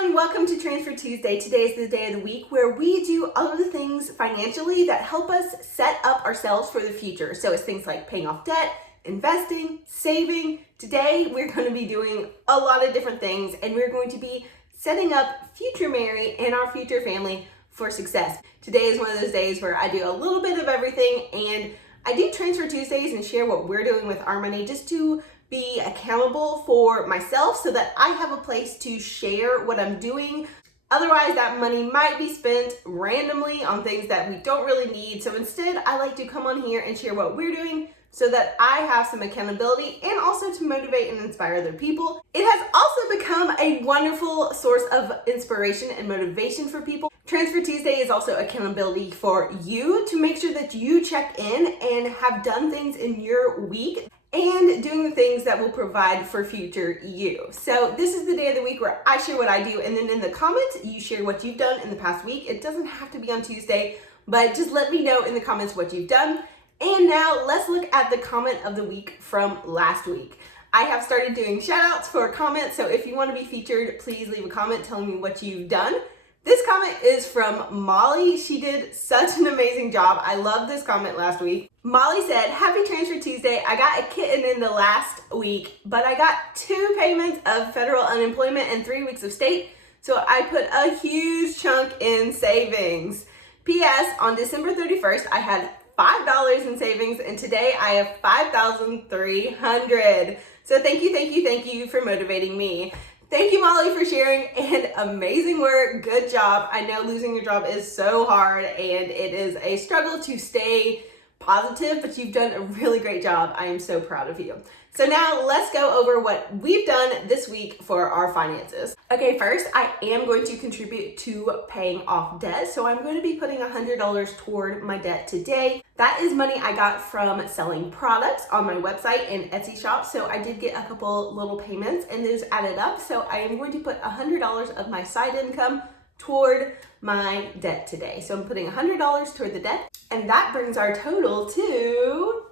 everyone, welcome to Transfer Tuesday. Today is the day of the week where we do all of the things financially that help us set up ourselves for the future. So it's things like paying off debt, investing, saving. Today we're going to be doing a lot of different things, and we're going to be setting up future Mary and our future family for success. Today is one of those days where I do a little bit of everything, and I do Transfer Tuesdays and share what we're doing with our money just to be accountable for myself so that I have a place to share what I'm doing. Otherwise, that money might be spent randomly on things that we don't really need. So instead, I like to come on here and share what we're doing so that I have some accountability and also to motivate and inspire other people. It has also become a wonderful source of inspiration and motivation for people. Transfer Tuesday is also accountability for you to make sure that you check in and have done things in your week and doing the things that will provide for future you. So this is the day of the week where I share what I do, and then in the comments, you share what you've done in the past week. It doesn't have to be on Tuesday, but just let me know in the comments what you've done. And now let's look at the comment of the week from last week. I have started doing shout outs for comments, so if you want to be featured, please leave a comment telling me what you've done. This comment is from Molly. She did such an amazing job. I love this comment last week. Molly said, "Happy Transfer Tuesday. I got a kitten in the last week, but I got 2 payments of federal unemployment and 3 weeks of state, so I put a huge chunk in savings. P.S. On December 31st, I had $5 in savings, and today I have $5,300. So thank you for motivating me." Thank you, Molly, for sharing, and amazing work. Good job. I know losing your job is so hard, and it is a struggle to stay positive, but you've done a really great job. I am so proud of you. So now let's go over what we've done this week for our finances. Okay, first, I am going to contribute to paying off debt. So I'm going to be putting $100 toward my debt today. That is money I got from selling products on my website and Etsy shop. So I did get a couple little payments, and those added up. So I am going to put $100 of my side income toward my debt today. So I'm putting $100 toward the debt, and that brings our total to...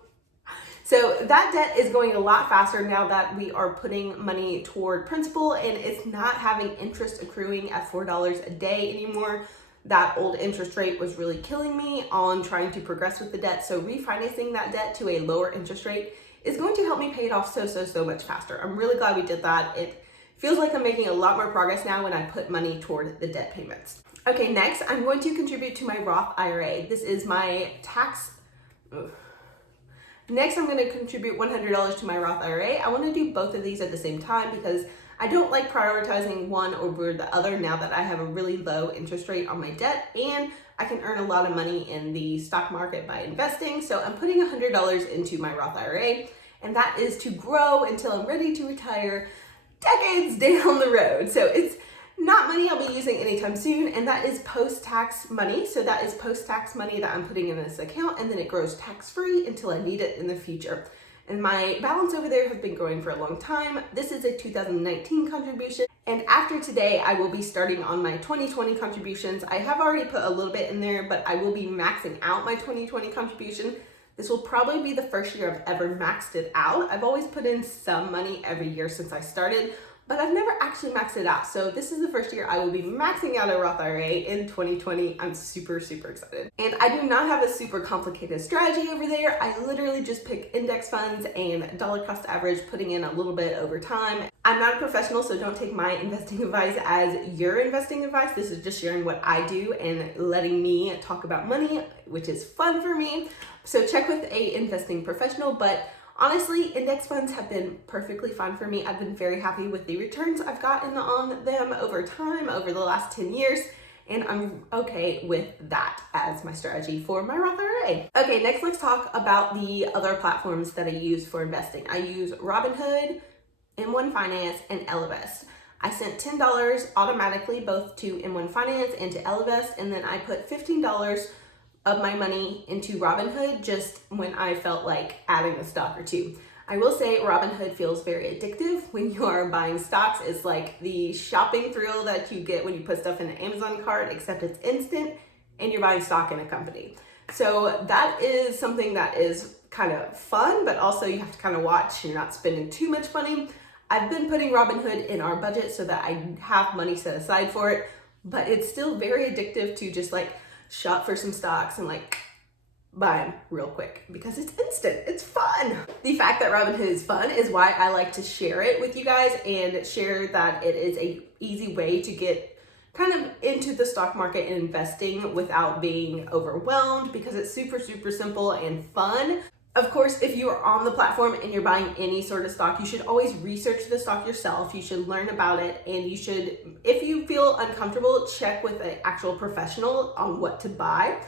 So that debt is going a lot faster now that we are putting money toward principal, and it's not having interest accruing at $4 a day anymore. That old interest rate was really killing me on trying to progress with the debt. So refinancing that debt to a lower interest rate is going to help me pay it off so much faster. I'm really glad we did that. It feels like I'm making a lot more progress now when I put money toward the debt payments. Okay, next I'm going to contribute to my Roth IRA. This is my tax... Next, I'm going to contribute $100 to my Roth IRA. I want to do both of these at the same time because I don't like prioritizing one over the other now that I have a really low interest rate on my debt, and I can earn a lot of money in the stock market by investing. So I'm putting $100 into my Roth IRA, and that is to grow until I'm ready to retire decades down the road. So it's not money I'll be using anytime soon, and that is post-tax money. So that is post-tax money that I'm putting in this account, and then it grows tax-free until I need it in the future. And my balance over there has been growing for a long time. This is a 2019 contribution, and after today, I will be starting on my 2020 contributions. I have already put a little bit in there, but I will be maxing out my 2020 contribution. This will probably be the first year I've ever maxed it out. I've always put in some money every year since I started, but I've never actually maxed it out. So this is the first year I will be maxing out a Roth IRA in 2020. I'm super excited. And I do not have a super complicated strategy over there. I literally just pick index funds and dollar cost average, putting in a little bit over time. I'm not a professional, so don't take my investing advice as your investing advice. This is just sharing what I do and letting me talk about money, which is fun for me. So check with a investing professional, but honestly, index funds have been perfectly fine for me. I've been very happy with the returns I've gotten on them over time, over the last 10 years, and I'm okay with that as my strategy for my Roth IRA. Okay, next let's talk about the other platforms that I use for investing. I use Robinhood, M1 Finance, and Ellevest. I sent $10 automatically both to M1 Finance and to Ellevest, and then I put $15 of my money into Robinhood just when I felt like adding a stock or two. I will say Robinhood feels very addictive when you are buying stocks. It's like the shopping thrill that you get when you put stuff in an Amazon cart, except it's instant and you're buying stock in a company. So that is something that is kind of fun, but also you have to kind of watch you're not spending too much money. I've been putting Robinhood in our budget so that I have money set aside for it, but it's still very addictive to just like shop for some stocks and like buy them real quick because it's instant, it's fun. The fact that Robinhood is fun is why I like to share it with you guys and share that it is a easy way to get kind of into the stock market and investing without being overwhelmed, because it's super simple and fun. Of course, if you are on the platform and you're buying any sort of stock, you should always research the stock yourself. You should learn about it, and you should, if you feel uncomfortable, check with an actual professional on what to buy.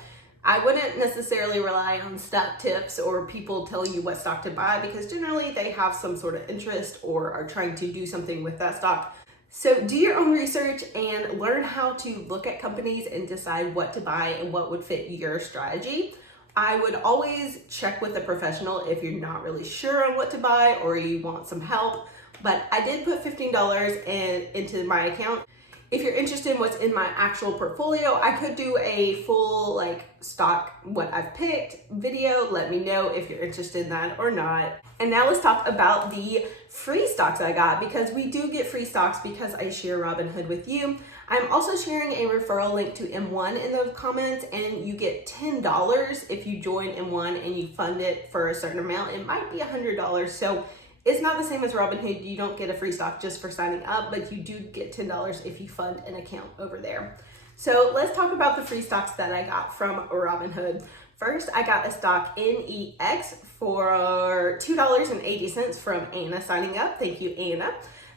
I wouldn't necessarily rely on stock tips or people telling you what stock to buy, because generally they have some sort of interest or are trying to do something with that stock. So do your own research and learn how to look at companies and decide what to buy and what would fit your strategy. I would always check with a professional if you're not really sure on what to buy or you want some help, but I did put $15 into my account. If you're interested in what's in my actual portfolio, I could do a full like stock, what I've picked video. Let me know if you're interested in that or not. And now let's talk about the free stocks I got, because we do get free stocks because I share Robinhood with you. I'm also sharing a referral link to M1 in the comments, and you get $10 if you join M1 and you fund it for a certain amount. It might be $100. So it's not the same as Robinhood. You don't get a free stock just for signing up, but you do get $10 if you fund an account over there. So let's talk about the free stocks that I got from Robinhood. First, I got a stock NEX for $2.80 from Anna signing up. Thank you, Anna.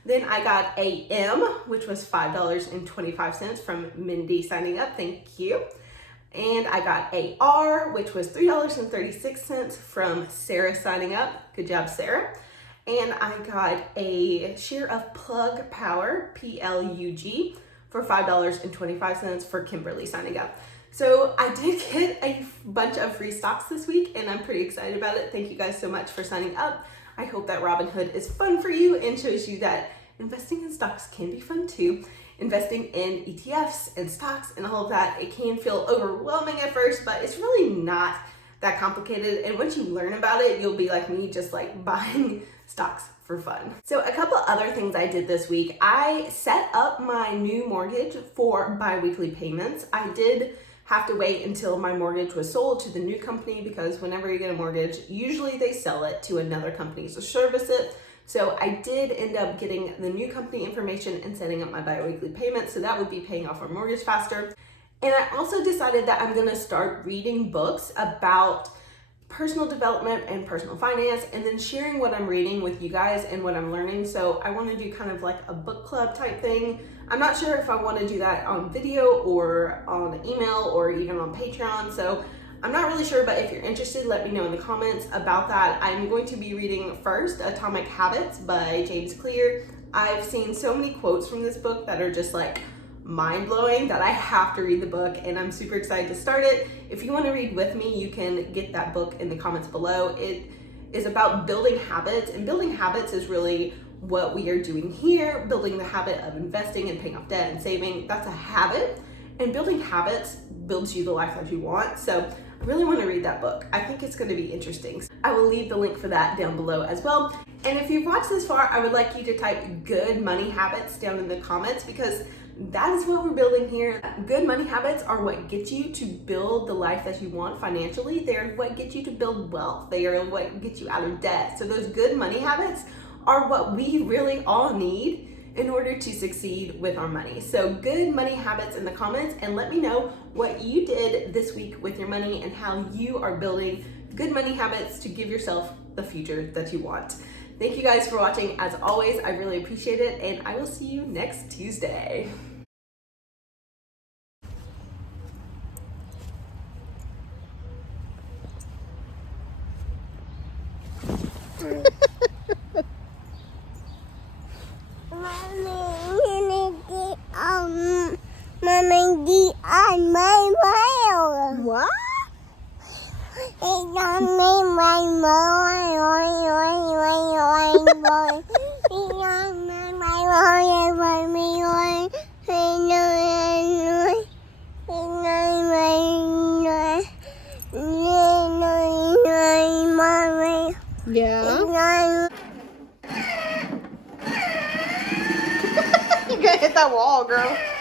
Then I got AM, which was $5.25 from Mindy signing up. Thank you. And I got AR, which was $3.36 from Sarah signing up. Good job, Sarah. And I got a share of Plug Power, PLUG, for $5.25 for Kimberly signing up. So I did get a bunch of free stocks this week, and I'm pretty excited about it. Thank you guys so much for signing up. I hope that Robinhood is fun for you and shows you that investing in stocks can be fun too. Investing in ETFs and stocks and all of that, it can feel overwhelming at first, but it's really not that complicated. And once you learn about it, you'll be like me, just like buying stocks for fun. So a couple other things I did this week. I set up my new mortgage for bi-weekly payments. I did have to wait until my mortgage was sold to the new company, because whenever you get a mortgage, usually they sell it to another company to service it. So I did end up getting the new company information and setting up my bi-weekly payments, so that would be paying off our mortgage faster. And I also decided that I'm gonna start reading books about personal development and personal finance, and then sharing what I'm reading with you guys and what I'm learning. So I want to do kind of like a book club type thing. I'm not sure if I want to do that on video or on email or even on Patreon. So I'm not really sure, but if you're interested, let me know in the comments about that. I'm going to be reading first Atomic Habits by James Clear. I've seen so many quotes from this book that are just like mind-blowing that I have to read the book, and I'm super excited to start it. If you want to read with me, you can get that book in the comments below. It is about building habits, and building habits is really what we are doing here. Building the habit of investing and paying off debt and saving, that's a habit, and building habits builds you the life that you want. So I really want to read that book. I think it's going to be interesting. I will leave the link for that down below as well. And if you've watched this far, I would like you to type good money habits down in the comments, because that is what we're building here. Good money habits are what get you to build the life that you want financially. They're what get you to build wealth. They are what get you out of debt. So those good money habits are what we really all need in order to succeed with our money. So good money habits in the comments, and let me know what you did this week with your money and how you are building good money habits to give yourself the future that you want. Thank you guys for watching. As always, I really appreciate it, and I will see you next Tuesday. Mommy, get on my wheel. What? It's on me, my boy. It's on my Yeah. girl.